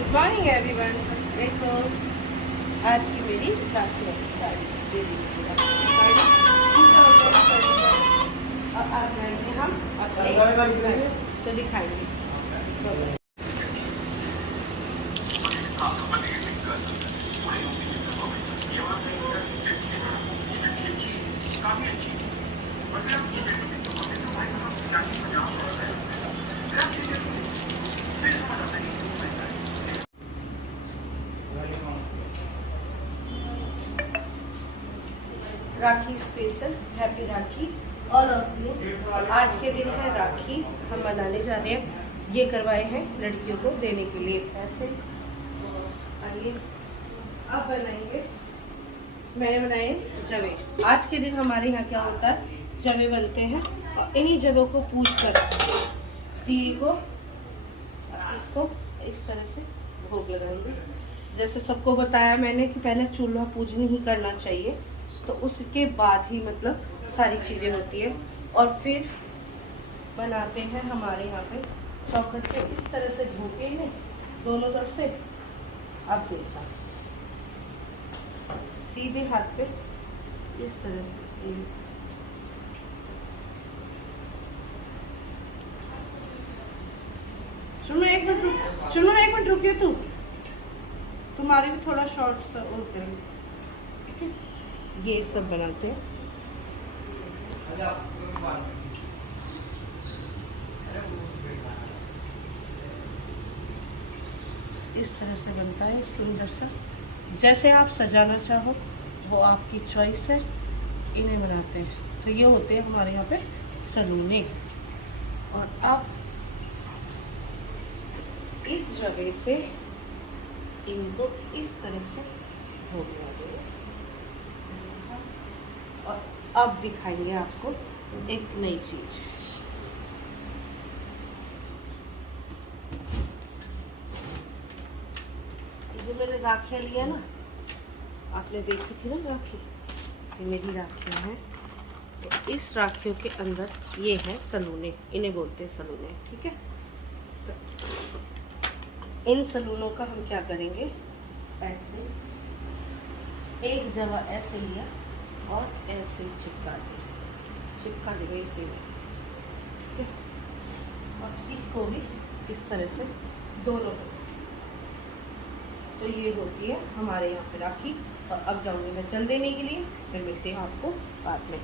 Good morning everyone. देखो आज की मेरी राखी वाली साड़ी दे दी साड़ी और अब जाएंगे हम अपने तो दिखाएंगे। Rakhi special happy Rakhi all of you. आज के दिन है राखी, हम मनाने जा रहे हैं। ये करवाए हैं लड़कियों को देने के लिए पैसे। आइए अब बनाएंगे। मैंने बनाए जवे। आज के दिन हमारे यहाँ क्या होता है, जवे बनते हैं और इन्हीं जवों को पूज कर दिए को इसको इस तरह से भोग लगाएंगे। जैसे सबको बताया मैंने कि पहले चूल्हा पूजन ही करना चाहिए, तो उसके बाद ही मतलब सारी चीज़ें होती है। और फिर बनाते हैं हमारे यहाँ पे चौखट पे इस तरह से धोके में दोनों तरफ से। अब देखा सीधे हाथ पे इस तरह से सुनो एक मिनट रुकिए। तुम्हारे भी थोड़ा शॉर्ट सा और करेंगे। ये सब बनाते हैं। इस तरह से बनता है सुंदर सा। जैसे आप सजाना चाहो वो आपकी चॉइस है। इन्हें बनाते हैं तो ये होते हैं हमारे यहाँ पे सलूने। और अब इस जगह से इनको इस तरह से भोग लगा। और अब दिखाएंगे आपको एक नई चीज। जो मैंने राखियाँ लिया ना, आपने देखी थी ना राखी, ये मेरी राखियाँ हैं। तो इस राखियों के अंदर ये है सलूने, इन्हें बोलते हैं सलूने, ठीक है। तो इन सलूनों का हम क्या करेंगे, ऐसे एक जगह ऐसे लिया और ऐसे चिपका देंगे इसे। और इसको भी इस तरह से दोनों। तो ये होती है हमारे यहाँ पे राखी। और अब जाऊंगी मैं चल देने के लिए, फिर मिलते हैं आपको बाद में।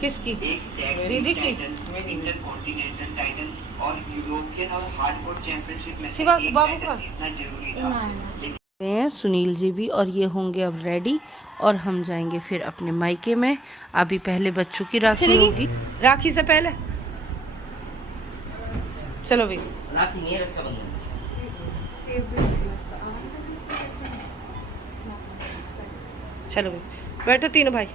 किसकी? दीदी की। इंटरकॉन्टिनेंटल टाइटल और यूरोपियन और हार्डकोर चैंपियनशिप में शिवा बाबू का जितना जरूरी था। हैं सुनील जी भी, और ये होंगे अब रेडी और हम जाएंगे फिर अपने मायके में। अभी पहले बच्चों की राखी होगी, राखी से पहले चलो भाई। राखी नहीं रक्षाबंधन। चलो भाई बैठो तीनों भाई।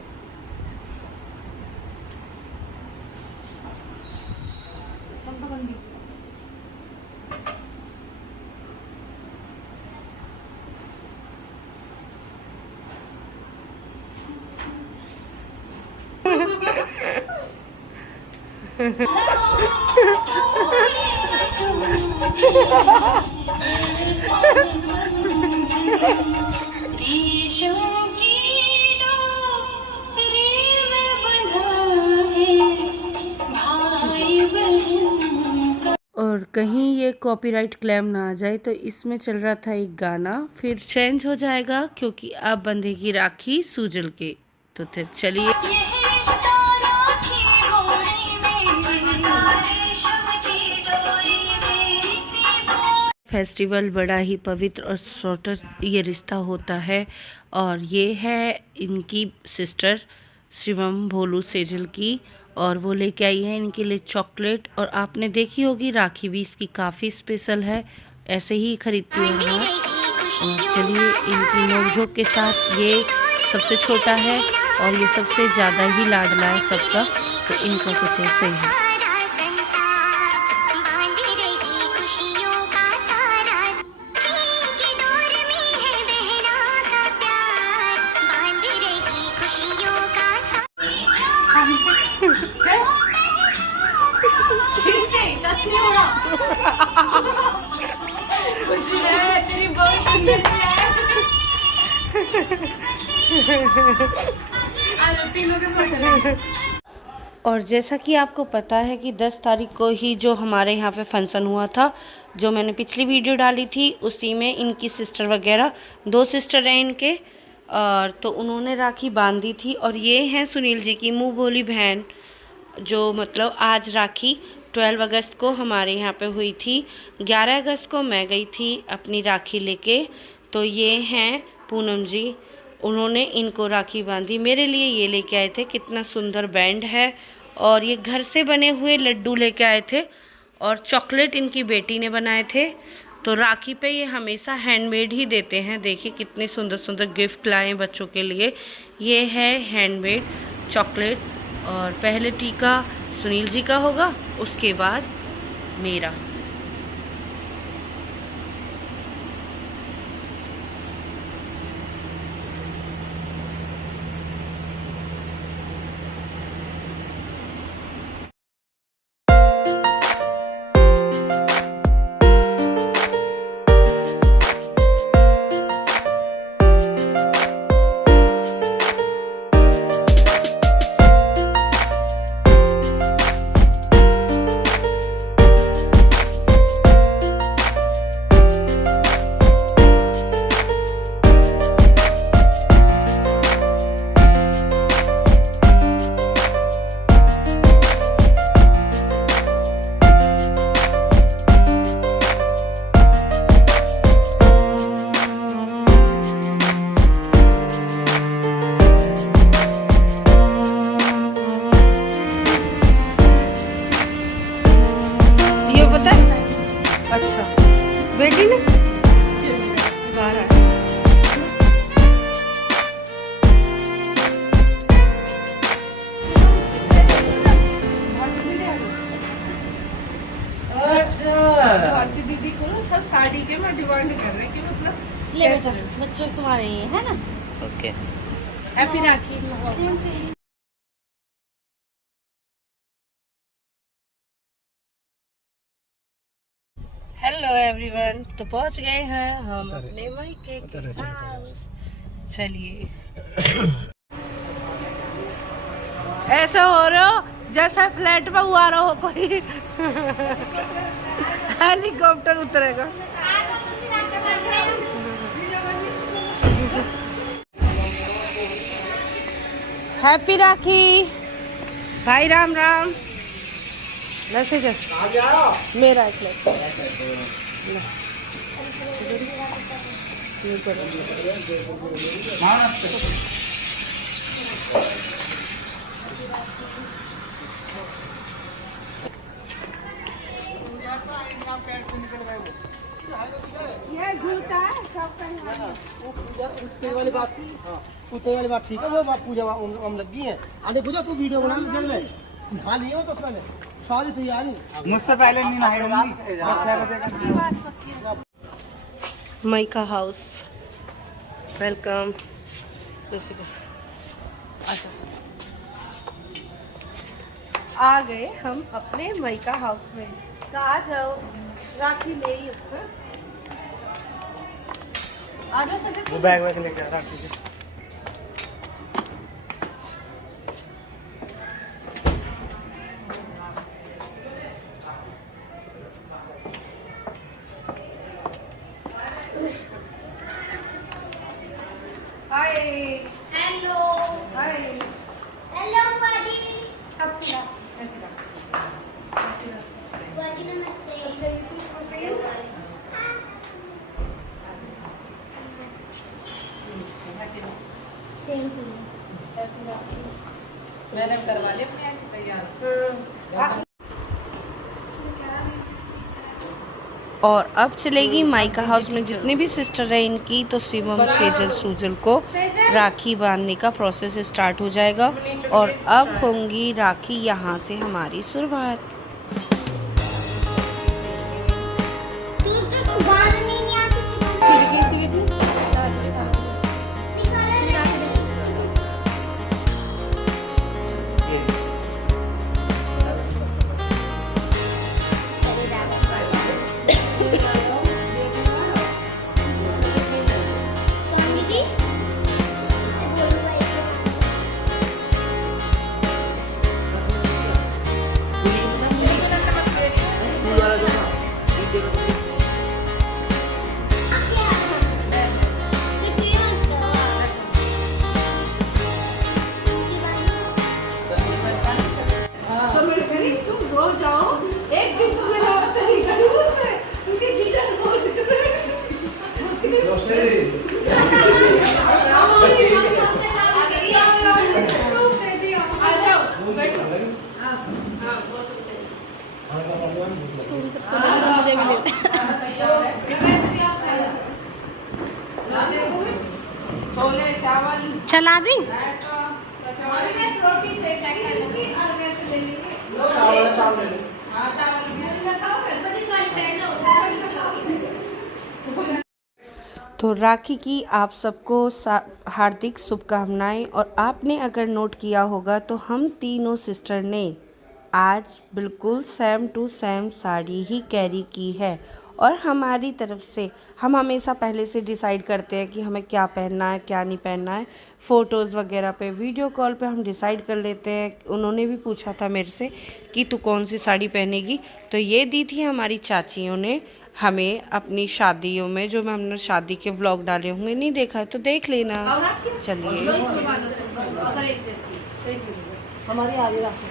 और कहीं ये कॉपीराइट क्लेम ना आ जाए, तो इसमें चल रहा था एक गाना, फिर चेंज हो जाएगा क्योंकि अब बंधेगी राखी सूजल के। तो फिर चलिए। फेस्टिवल बड़ा ही पवित्र और सौटर ये रिश्ता होता है। और ये है इनकी सिस्टर शिवम भोलू सेजल की, और वो लेके आई है इनके लिए चॉकलेट। और आपने देखी होगी राखी भी इसकी काफ़ी स्पेशल है, ऐसे ही खरीदती है यहाँ। और चलिए इनकी नोकझोंक के साथ, ये सबसे छोटा है और ये सबसे ज़्यादा ही लाडला है सबका, तो इनका कुछ ऐसे ही है। टच नहीं हो रहा। खुशी है। और जैसा कि आपको पता है कि 10 तारीख को ही जो हमारे यहाँ पे फंक्शन हुआ था, जो मैंने पिछली वीडियो डाली थी, उसी में इनकी सिस्टर वगैरह 2 सिस्टर हैं इनके, और तो उन्होंने राखी बांधी थी। और ये हैं सुनील जी की मुँह बोली बहन, जो मतलब आज राखी 12 अगस्त को हमारे यहाँ पे हुई थी। 11 अगस्त को मैं गई थी अपनी राखी लेके। तो ये हैं पूनम जी, उन्होंने इनको राखी बांधी। मेरे लिए ये लेके आए थे, कितना सुंदर बैंड है। और ये घर से बने हुए लड्डू लेके आए थे, और चॉकलेट इनकी बेटी ने बनाए थे। तो राखी पे ये हमेशा हैंडमेड ही देते हैं। देखिए कितने सुंदर सुंदर गिफ्ट लाए हैं बच्चों के लिए। ये है हैंडमेड चॉकलेट। और पहले टीका सुनील जी का होगा, उसके बाद मेरा। अच्छा, बेटी ने बाहर आया। भारती दीदी को ना सब साड़ी के में डिमांड कर रहे हैं कि मतलब ले बेटा, बच्चों तुम्हारे ये है ना। ओके, हैप्पी राखी। हेलो एवरीवन, तो पहुंच गए हैं हम अपने मायके के हाउस। चलिए, ऐसा हो रहा हो जैसा फ्लैट में हुआ रहा हो कोई हेलीकॉप्टर उतरेगा। हैप्पी राखी भाई, राम राम। मैसेज है मेरा एक ये झूठा है वाली बात, कुत्ते वाली बात ठीक है। वो बात पूजा हम लगी है। आगे पूजा तू वीडियो बना ले, जल में नहा लिए हो तो पहले सारी तैयारी मुझसे पहले नहीं नहाएंगी। मायका हाउस, वेलकम। आ गए हम अपने मायका हाउस में। तो आ जाओ, राखी ले ही आ जाओ। वो बैग वैग लेके आ राखी के। Hi hello hi, hello body, happy body नमस्ते। मैंने करवा लिया अपने ऐसे तैयार। और अब चलेगी मायका हाउस में जितनी भी सिस्टर है इनकी, तो शिवम सेजल सूजल को राखी बांधने का प्रोसेस स्टार्ट हो जाएगा। और अब होंगी राखी यहाँ से हमारी शुरुआत। चला दी तो राखी की आप सबको हार्दिक शुभकामनाएं। और आपने अगर नोट किया होगा तो हम तीनों सिस्टर ने आज बिल्कुल सेम टू सेम साड़ी ही कैरी की है। और हमारी तरफ से हम हमेशा पहले से डिसाइड करते हैं कि हमें क्या पहनना है क्या नहीं पहनना है। फ़ोटोज़ वगैरह पे वीडियो कॉल पे हम डिसाइड कर लेते हैं। उन्होंने भी पूछा था मेरे से कि तू कौन सी साड़ी पहनेगी, तो ये दी थी हमारी चाचियों ने हमें अपनी शादियों में। जो हमने शादी के व्लॉग डाले होंगे, नहीं देखा है तो देख लेना। चलिए हमारी आगे रखो।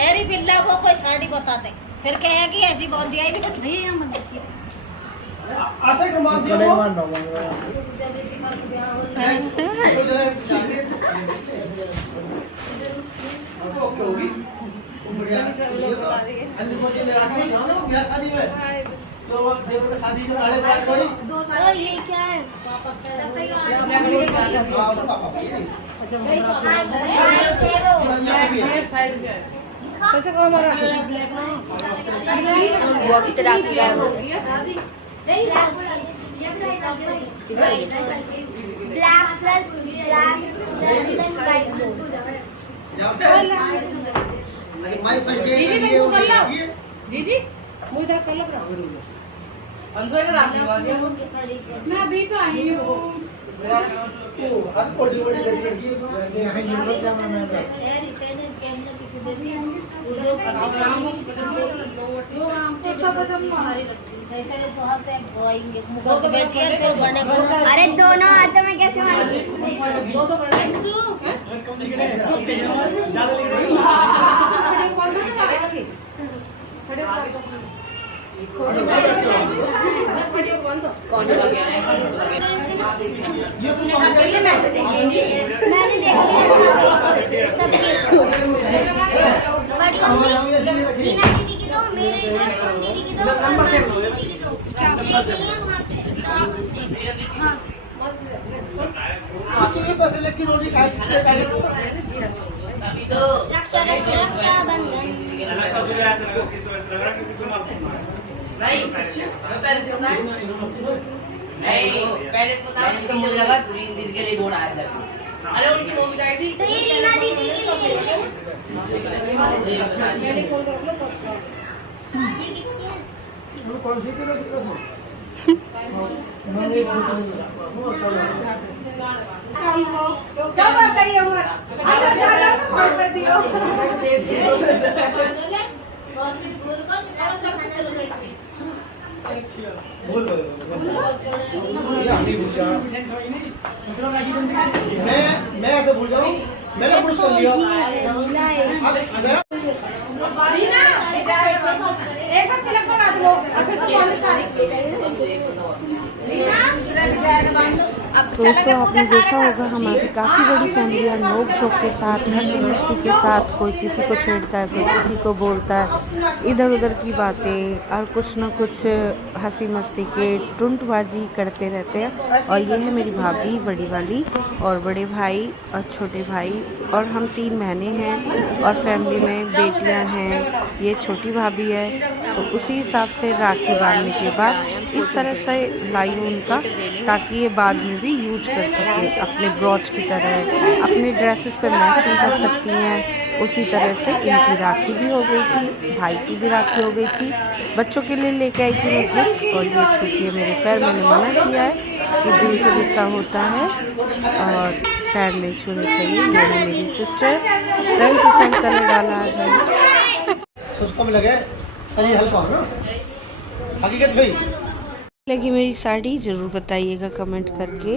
अरे बिल्ला को कोई साड़ी बताते फिर कहे कि ऐसी बहुत दिया भी तो सही है हम मंदिर ऐसे कमाल दिया वो ओके होगी बढ़िया। अंदर को मेरा आके जाओ ना ब्याह शादी में, तो देवर का शादी में आले पास कोई 2 साल ये क्या है साइड से कैसे को हमारा वो अभी तो राखी है वो जी वो इधर कर लो मैं अभी तो आई हूँ। हर कोडी कोडी करके यहां ये लोग कैमरामैन है अरे दोनों हाथों में कैसे मारेंगे ये तुम अकेले मैंने देखी सबकी बड़ी मम्मी टीना दीदी की दो, मेरे इधर सोन दीदी की दो और मानसी दीदी की दो। ये बस लेकिन रोटी का रक्षा रक्षा रक्षा बंधन नहीं पहले तो मुझे लगा दीदी के लिए बोल आया था। अरे उनकी वो भी आई थी तो ये टीना दीदी की लिए ये किसकी है कौन सी किलो क्या बताइए हमारा फोन कर दियो मैं ऐसे भूल जाऊँ, मैंने पुरुष कर लिया एक बार तिलक करा दो फिर तो कौन सारी दोस्तों आपने देखा होगा हमारी काफ़ी बड़ी फैमिली है। नोक झोंक के साथ, हंसी मस्ती के साथ, कोई किसी को छेड़ता है, कोई किसी को बोलता है, इधर उधर की बातें और कुछ न कुछ हंसी मस्ती के टुंटबाजी करते रहते हैं। और ये है मेरी भाभी बड़ी वाली और बड़े भाई और छोटे भाई और हम 3 बहनें हैं और फैमिली में बेटियां हैं। ये छोटी भाभी है। तो उसी हिसाब से राखी बांधने के बाद इस तरह से लाई उनका, ताकि ये बाद में भी यूज कर सके अपने ब्रॉच की तरह, अपने ड्रेसेस पे मैचिंग कर सकती हैं। उसी तरह से इनकी राखी भी हो गई थी, भाई की भी राखी हो गई थी। बच्चों के लिए लेके आई थी मैं गिफ्ट और ये छूती है मेरे पैर। मैंने मना किया है कि दिल से रिश्ता होता है और पैर नहीं छूने चाहिए। ये है मेरी sister, same to same colour डाला आज मैंने। सोच कम लगे शरीर हल्का हो ना हकीकत भाई। लगी मेरी साड़ी ज़रूर बताइएगा कमेंट करके।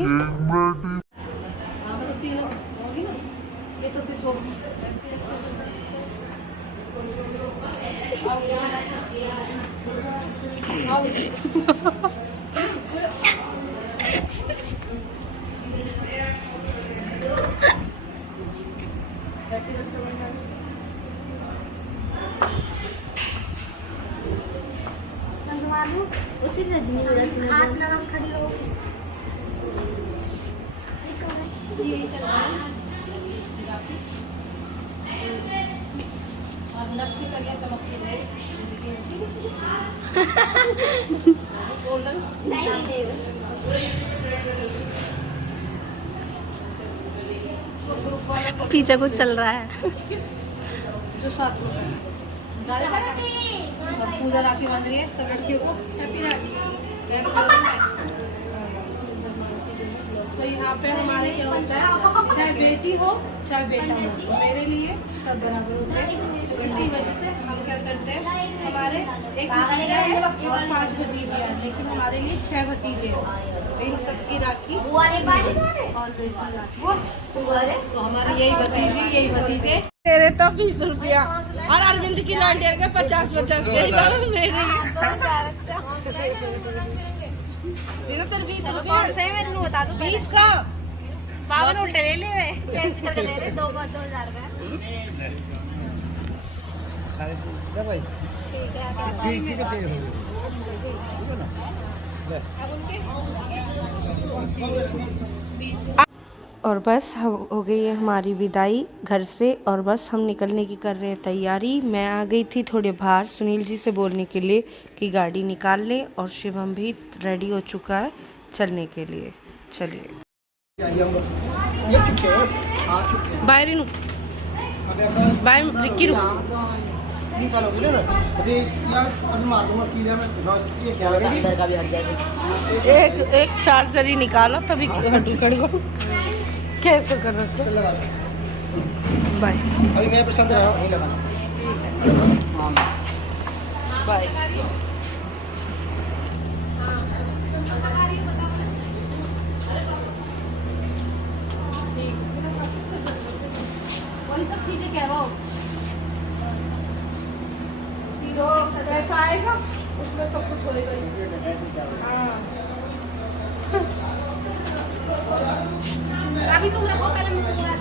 उसी रजनी हाथ लगा खड़ी रहो। यही चल रहा है। और नथ की कलियां चमकती रहे। गोल्डन पीछे कुछ चल रहा है। जो 7 रुपए और पूजा राखी बांध रही है सब लड़कियों को। हैप्पी राखी। तो यहाँ पे हमारे क्या होता है, चाहे बेटी हो चाहे बेटा हो, मेरे लिए सब बराबर होते हैं। तो इसी वजह से हम क्या करते हैं, हमारे एक भतीजा है और 5 भतीजे हैं, लेकिन हमारे लिए 6 भतीजे हैं। तो इन सबकी राखी ऑलवेज की राखी। तो हमारे यही भतीजी यही भतीजे। तेरे तो 20 रुपया और अरविंद की लांडिया के 50-50 के मेरे तेरे 20 रुपया सही मेरे को बता दो 20 का 52 उल्टे ले ले चेंज करके दे रहे 2,000 रुपए। ठीक है अब उनके और बस हो गई है हमारी विदाई घर से और बस हम निकलने की कर रहे हैं तैयारी। मैं आ गई थी थोड़े बाहर सुनील जी से बोलने के लिए कि गाड़ी निकाल लें और शिवम भी रेडी हो चुका है चलने के लिए। चलिए बाय रीनू बाय रिक्की रू। एक चार्जर ही निकालो तभी हड्डी को कैसे कर रहे थे। बाय अभी मेरा पसंद है वही लगाना। बाय। वही सब चीजें कह रहा हूँ ऐसा आएगा उसमें सब कुछ होएगा। अभी तुम रखो पहले मैं पूरा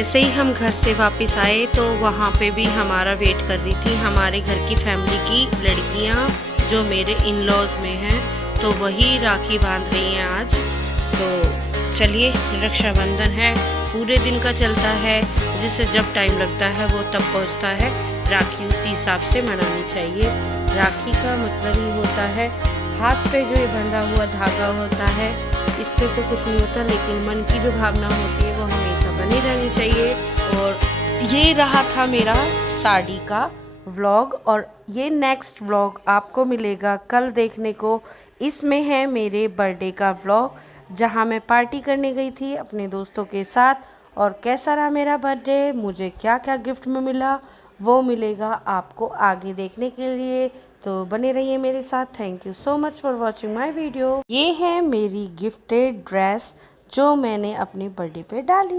ऐसे ही हम घर से वापस आए तो वहाँ पे भी हमारा वेट कर रही थी हमारे घर की फैमिली की लड़कियाँ जो मेरे इन लॉज में हैं, तो वही राखी बांध रही हैं आज। तो चलिए रक्षाबंधन है, पूरे दिन का चलता है, जिसे जब टाइम लगता है वो तब पहुँचता है। राखी उसी हिसाब से मनानी चाहिए। राखी का मतलब ही होता है हाथ पे जो ये बंधा हुआ धागा होता है, इससे तो कुछ नहीं होता, लेकिन मन की जो भावना होती है वो हमेशा बनी रहनी चाहिए। और ये रहा था मेरा साड़ी का व्लॉग और ये नेक्स्ट व्लॉग आपको मिलेगा कल देखने को। इसमें है मेरे बर्थडे का व्लॉग जहाँ मैं पार्टी करने गई थी अपने दोस्तों के साथ और कैसा रहा मेरा बर्थडे, मुझे क्या क्या गिफ्ट में मिला, वो मिलेगा आपको आगे देखने के लिए। तो बने रहिए मेरे साथ। Thank you so much for watching my video. ये है मेरी गिफ्टेड ड्रेस जो मैंने अपने बर्थडे पे डाली।